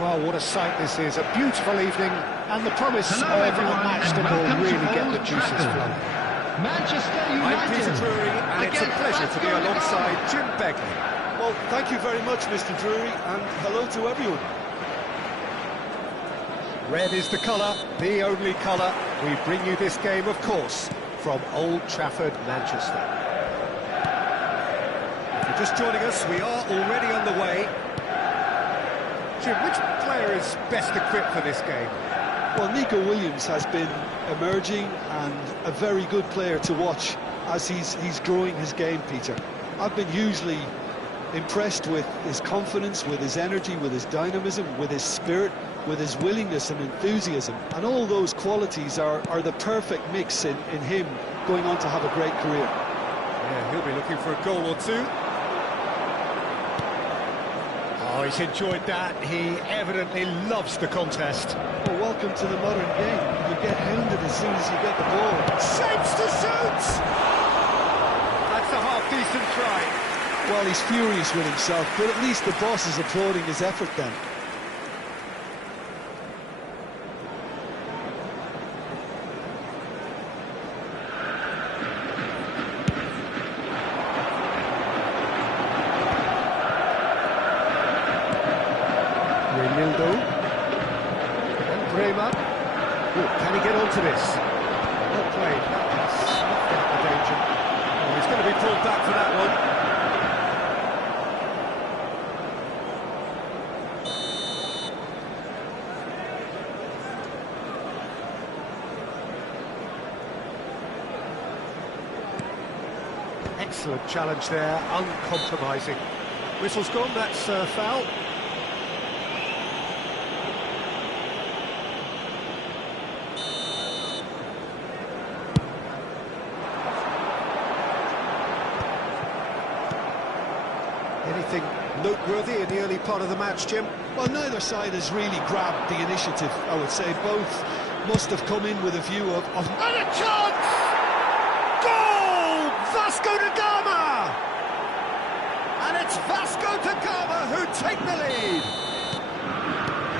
Well, what a sight this is. A beautiful evening, and the promise Hello, of a everyone, match and that will welcome to really get Old the juices Trafford. flowing. Manchester I'm Peter United. Drury, and it's a against pleasure to be Vasco da alongside Gama. Jim Begley. Well, thank you very much, Mr. Drury, and hello to everyone. Red is the colour, the only colour. We bring you this game, of course, from Old Trafford, Manchester. If you're just joining us, we are already on the way. Jim, which player is best equipped for this game? Well, Nico Williams has been emerging and a very good player to watch as he's growing his game, Peter. I've been hugely impressed with his confidence, with his energy, with his dynamism, with his spirit, with his willingness and enthusiasm. And all those qualities are the perfect mix in him going on to have a great career. Yeah, he'll be looking for a goal or two. Oh, he's enjoyed that. He evidently loves the contest. Well, welcome to the modern game. You get hounded as soon as you get the ball. Shapes to shoot! That's a half-decent try. Well, he's furious with himself, but at least the boss is applauding his effort then. Renildo. And Bremer. Oh, can he get onto this? Well played. That's snuffed out the danger. Oh, he's going to be pulled back for that one. Excellent challenge there, uncompromising. Whistle's gone, that's foul. Anything noteworthy in the early part of the match, Jim? Well, neither side has really grabbed the initiative, I would say. Both must have come in with a view of... And a chance! Goal! Vasco da Gama! And it's Vasco da Gama who take the lead.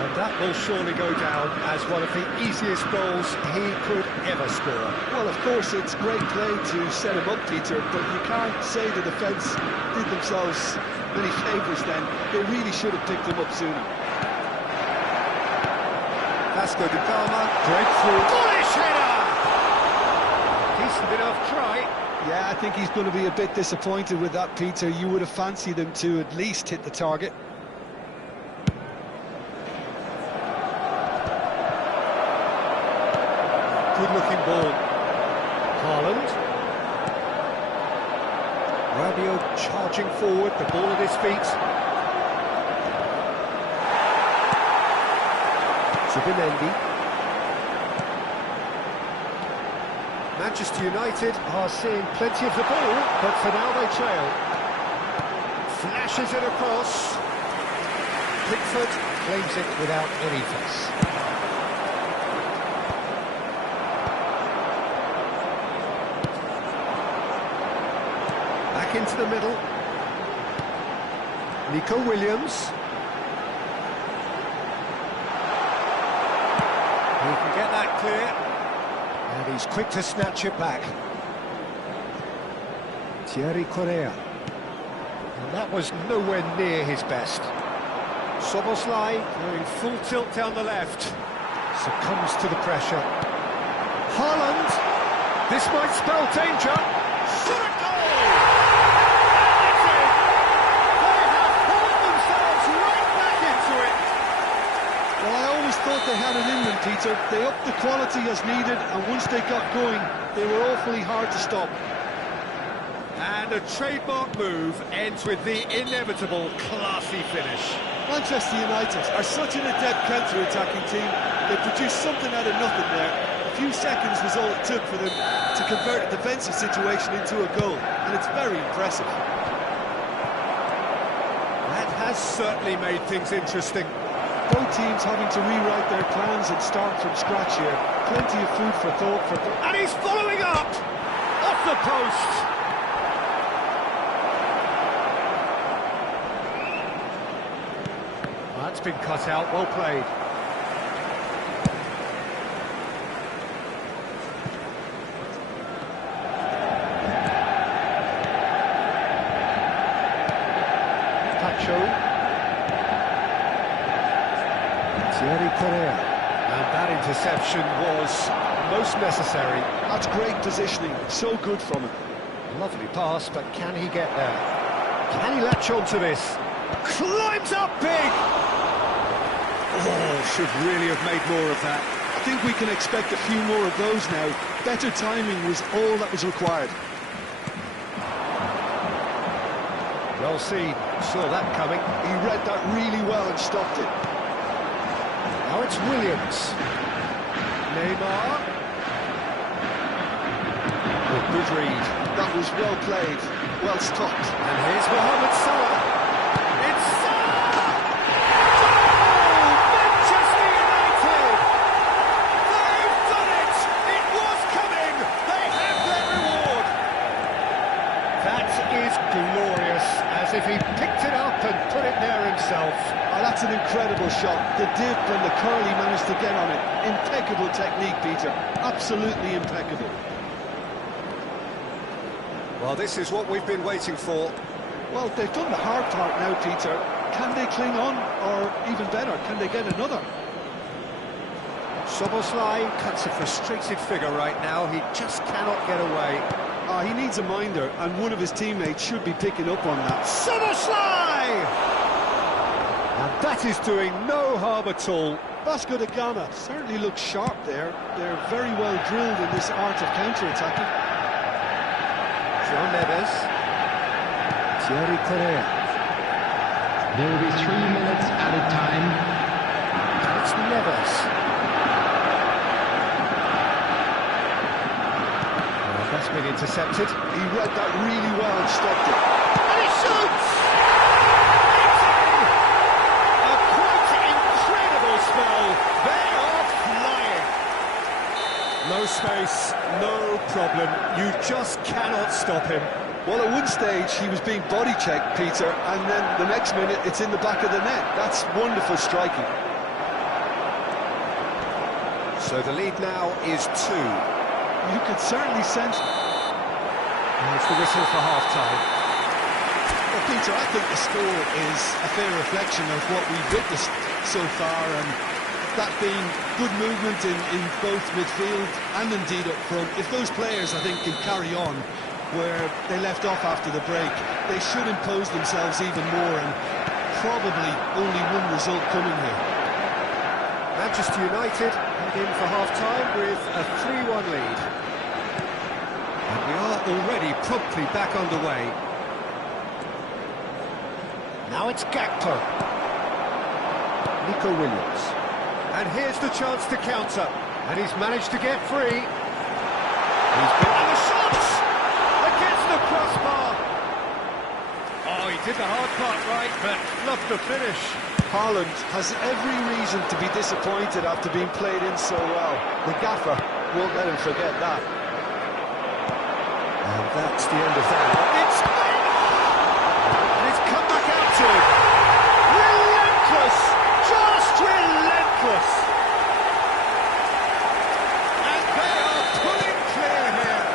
And that will surely go down as one of the easiest goals he could ever score. Well, of course, it's great play to set him up, Peter, but you can't say the defence did themselves many favours then. They really should have picked him up sooner. Vasco da Gama, Breakthrough. bullish header! Decent enough try. Yeah, I think he's going to be a bit disappointed with that, Peter. You would have fancied him to at least hit the target. Good-looking ball. Haaland. Rabiot charging forward, the ball at his feet. Zubimendi. Manchester United are seeing plenty of the ball, but for now they trail. Flashes it across. Pickford claims it without any fuss. Back into the middle. Nico Williams. He can get that clear. And he's quick to snatch it back. Thierry Correa. And that was nowhere near his best. Soboslai Going full tilt down the left. succumbs to the pressure. Haaland. This might spell danger. Shot a goal! And that's it! They have pulled themselves right back into it. Well, I always thought they had it in them, Peter. They upped the quality as needed, and once they got going, they were awfully hard to stop. And a trademark move ends with the inevitable classy finish. Manchester United are such an adept counter-attacking team. They produced something out of nothing there. A few seconds was all it took for them to convert a defensive situation into a goal, and it's very impressive. That has certainly made things interesting. Both teams having to rewrite their plans and start from scratch here. Plenty of food for thought for... And he's following up! Off the post! That's been cut out, well played. And that interception was most necessary. That's great positioning, so good from him. Lovely pass, but can he get there? Can he latch on to this? Climbs up big! Oh, should really have made more of that. I think we can expect a few more of those now. Better timing was all that was required. Well seen, saw that coming. He read that really well and stopped it. Now it's Williams. Neymar. Oh, good read. That was well played, well stopped. And here's Mohamed Salah. It's Salah! Goal! Manchester United! They've done it! It was coming! They have their reward! That is glorious, as if he picked it up and put it there himself. Oh, that's an incredible shot. The dip and the curl he managed to get on it. Impeccable technique, Peter. Absolutely impeccable. Well, this is what we've been waiting for. Well, they've done the hard part now, Peter. Can they cling on, or even better, can they get another? Szoboszlai cuts a frustrated figure right now. He just cannot get away. He needs a minder, and one of his teammates should be picking up on that. Szoboszlai! And that is doing no harm at all. Vasco da Gama certainly looks sharp there. They're very well drilled in this art of counter-attacking. João Neves. Thierry Correa. There will be 3 minutes added time. And it's Neves. Well, that's been intercepted. He read that really well and stopped it. And he shoots! It's in! A quite incredible spell. They are flying. No space, no problem. You just cannot stop him. Well, at one stage, he was being body checked, Peter, and then the next minute, it's in the back of the net. That's wonderful striking. So the lead now is 2. You could certainly sense... And it's the whistle for half-time. Well, Peter, I think the score is a fair reflection of what we've witnessed so far, and that being good movement in both midfield and indeed up front. If those players, I think, can carry on where they left off after the break, they should impose themselves even more, and probably only one result coming here. Manchester United head in for half-time with a 3-1 lead. And we are already promptly back underway. Now it's Gakpo. Nico Williams. And here's the chance to counter. And he's managed to get free. He's been... And the shots! Against the crossbar! Oh, he did the hard part right, but not the finish. Haaland has every reason to be disappointed after being played in so well. The gaffer won't let him forget that. And that's the end of that. It's and it's come back out to him. Relentless! Just relentless! And they are pulling clear here.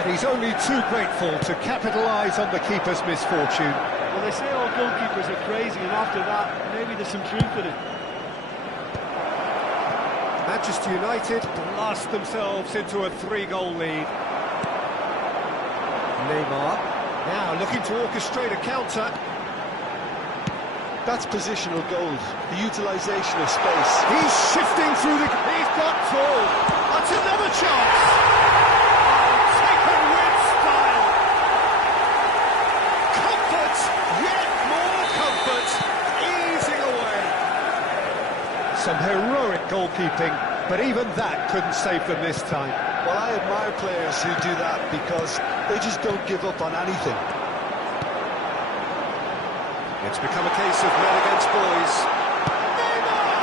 And he's only too grateful to capitalise on the keeper's misfortune. Well, they say all goalkeepers are crazy, and after that, maybe there's some truth in it. Manchester United blast themselves into a 3-goal lead. Neymar now looking to orchestrate a counter. That's positional goals, the utilisation of space. He's shifting through the... He's got full. That's another chance. Oh, taken with style. Comfort, yet more comfort, easing away. Some heroic goalkeeping, but even that couldn't save them this time. Well, I admire players who do that because they just don't give up on anything. It's become a case of men against boys. Neymar!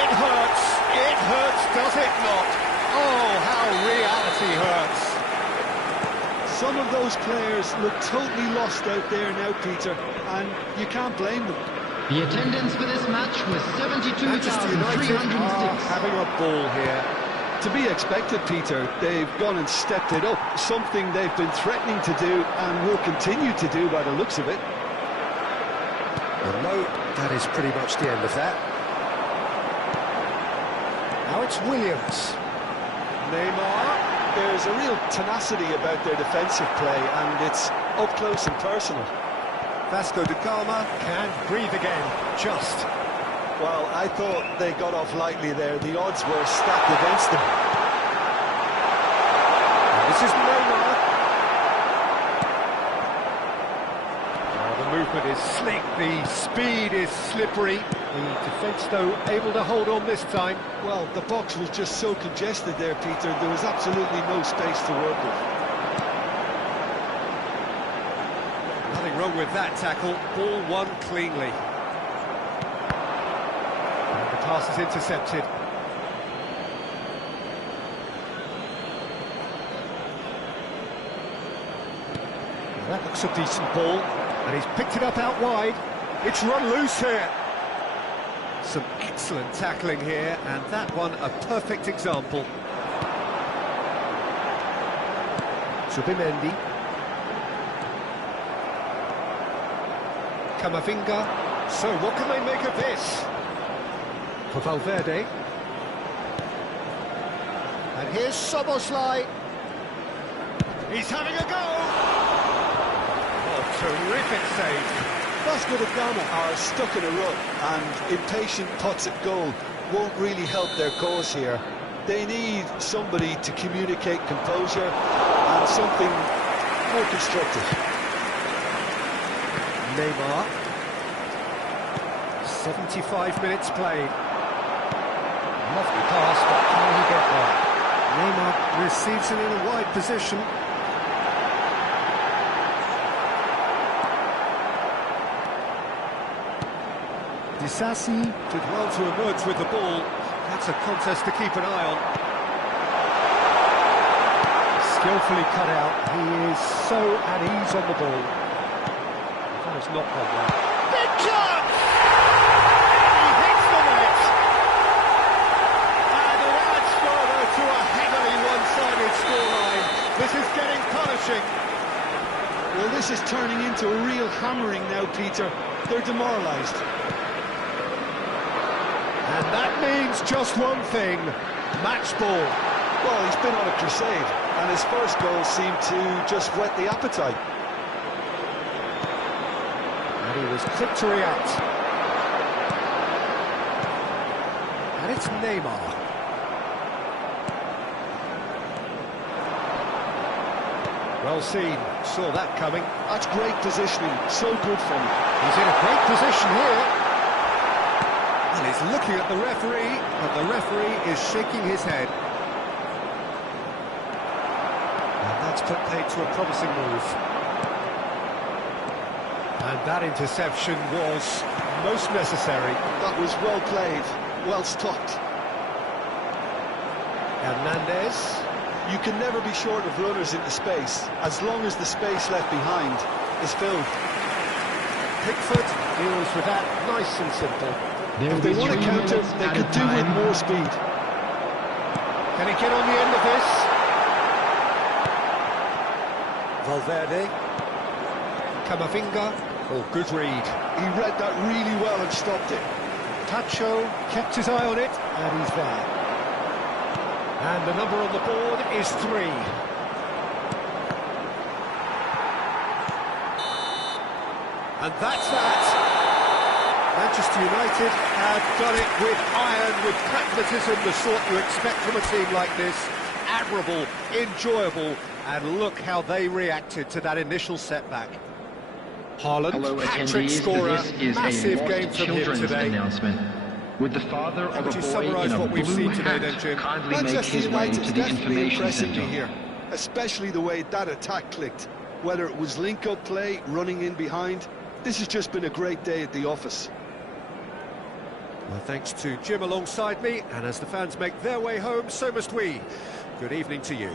It hurts, does it not? Oh, how reality hurts. Some of those players look totally lost out there now, Peter, and you can't blame them. The attendance for this match was Manchester United are 72,306. having a ball here. To be expected, Peter. They've gone and stepped it up, something they've been threatening to do and will continue to do by the looks of it. Well, no, that is pretty much the end of that. Now it's Williams. Neymar. There's a real tenacity about their defensive play, and it's up close and personal. Vasco da Gama can breathe again, just. Well, I thought they got off lightly there. The odds were stacked against them. And this is Neymar. Oh, the movement is slick, the speed is slippery. The defence, though, able to hold on this time. Well, the box was just so congested there, Peter. There was absolutely no space to work with. Nothing wrong with that tackle. Ball won cleanly. And the pass is intercepted. That looks a decent ball, and he's picked it up out wide. It's run loose here. Some excellent tackling here, and that one a perfect example. Subimendi. Camavinga. So what can they make of this? For Valverde. And here's Soboslai. He's having a go. Oh, terrific save. Vasco da Gama are stuck in a rut, and impatient pots at goal won't really help their cause here. They need somebody to communicate composure and something more constructive. Neymar. 75 minutes played. Lovely pass, but can he get there? Neymar receives it in a wide position. Disasi did well to emerge with the ball. That's a contest to keep an eye on. Skillfully cut out. He is so at ease on the ball. That has not gone well. Big chance! He hits the net! And it adds further to a heavily one-sided scoreline. This is getting punishing. Well, this is turning into a real hammering now, Peter. They're demoralised. And that means just one thing, match ball. Well, he's been on a crusade, and his first goal seemed to just whet the appetite. And he was quick to react. And it's Neymar. Well seen, saw that coming. That's great positioning, so good from him. He's in a great position here. And he's looking at the referee, but the referee is shaking his head. And that's put paid to a promising move. And that interception was most necessary. That was well played, well stopped. Hernandez. You can never be short of runners into space, as long as the space left behind is filled. Pickford deals with that nice and simple. If they want to counter, they could do with more speed. Can he get on the end of this? Valverde. Camavinga. Oh, good read. He read that really well and stopped it. Tacho kept his eye on it, and he's there. And the number on the board is 3. And that's that. Manchester United have done it with iron, with pragmatism, the sort you expect from a team like this. Admirable, enjoyable, and look how they reacted to that initial setback. Haaland, Hello, hat-trick attendees. scorer, This is massive a game Lost from him Children's today. announcement. Would the father of would a you boy summarise in a what we've blue seen today hat then, Jim? kindly make Manchester his way United's to the definitely information impressing center? me here, especially the way that attack clicked. Whether it was link-up play, running in behind, this has just been a great day at the office. Well, thanks to Jim alongside me, and as the fans make their way home, so must we. Good evening to you.